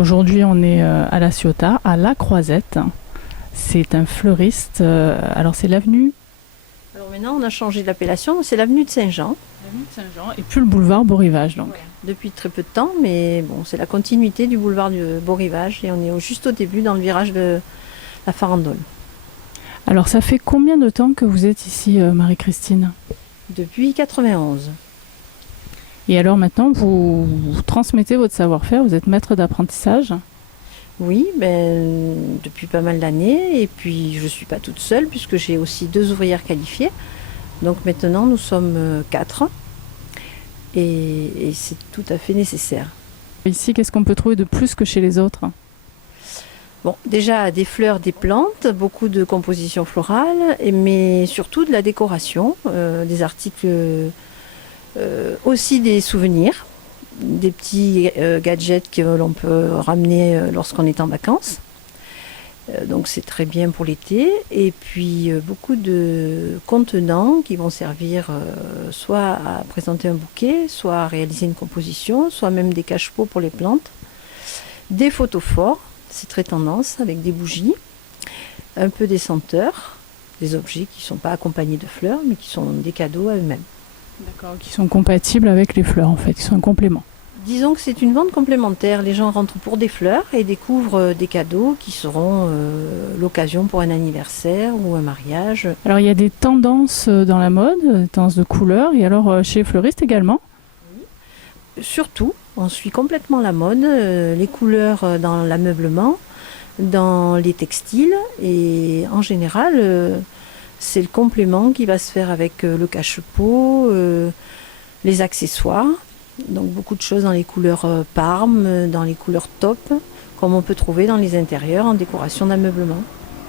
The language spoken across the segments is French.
aujourd'hui on est à La Ciotat, à La Croisette. C'est un fleuriste. Alors c'est l'avenue. Alors maintenant, on a changé d'appellation, c'est l'avenue de Saint-Jean. L'avenue de Saint-Jean et plus le boulevard Beau-Rivage donc. Voilà. Depuis très peu de temps, mais bon, c'est la continuité du boulevard du Beau-Rivage et on est juste au début dans le virage de la Farandole. Alors ça fait combien de temps que vous êtes ici, Marie-Christine? Depuis 91. Et alors maintenant, vous transmettez votre savoir-faire, vous êtes maître d'apprentissage. Oui, depuis pas mal d'années. Et puis je ne suis pas toute seule puisque j'ai aussi 2 ouvrières qualifiées. Donc maintenant, nous sommes 4 et c'est tout à fait nécessaire. Ici, qu'est-ce qu'on peut trouver de plus que chez les autres? Bon, déjà des fleurs, des plantes, beaucoup de compositions florales, mais surtout de la décoration, des articles, aussi des souvenirs, des petits gadgets que l'on peut ramener lorsqu'on est en vacances. Donc c'est très bien pour l'été. Et puis beaucoup de contenants qui vont servir soit à présenter un bouquet, soit à réaliser une composition, soit même des cache-pots pour les plantes. Des photophores, c'est très tendance, avec des bougies, un peu des senteurs, des objets qui ne sont pas accompagnés de fleurs, mais qui sont des cadeaux à eux-mêmes. D'accord, qui sont compatibles avec les fleurs en fait, qui sont un complément. Disons que c'est une vente complémentaire. Les gens rentrent pour des fleurs et découvrent des cadeaux qui seront l'occasion pour un anniversaire ou un mariage. Alors il y a des tendances dans la mode, des tendances de couleurs, et alors chez les fleuristes également. Surtout, on suit complètement la mode, les couleurs dans l'ameublement, dans les textiles et en général, c'est le complément qui va se faire avec le cache-pot, les accessoires. Donc beaucoup de choses dans les couleurs parme, dans les couleurs taupe, comme on peut trouver dans les intérieurs en décoration d'ameublement.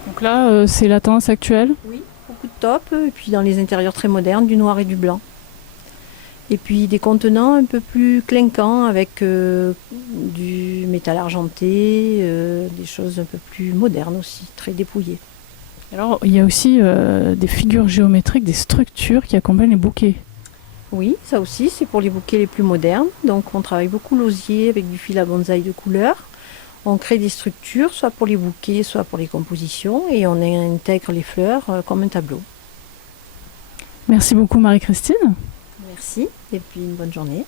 Donc là, c'est la tendance actuelle. Oui, beaucoup de taupe, et puis dans les intérieurs très modernes, du noir et du blanc. Et puis des contenants un peu plus clinquants avec du métal argenté, des choses un peu plus modernes aussi, très dépouillées. Alors il y a aussi des figures géométriques, des structures qui accompagnent les bouquets. Oui, ça aussi, c'est pour les bouquets les plus modernes. Donc on travaille beaucoup l'osier avec du fil à bonsaï de couleur. On crée des structures, soit pour les bouquets, soit pour les compositions, et on intègre les fleurs comme un tableau. Merci beaucoup Marie-Christine. Merci, et puis une bonne journée.